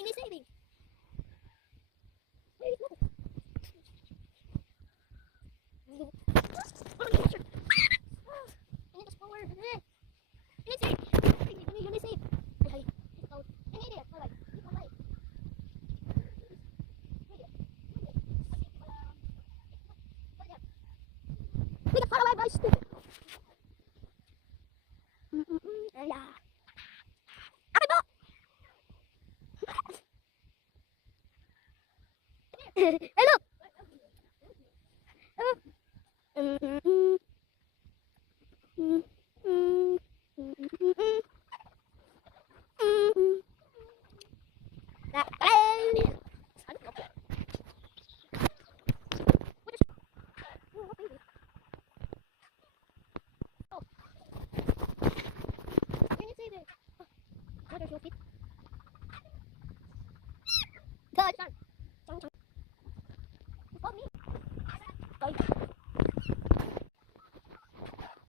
Ini saving. Ini tas power. Ini save. Ini save. Ay, ito. Ini dia. Alay. Alay. Wait, far away, guys. Ayan. Akin po! Hello!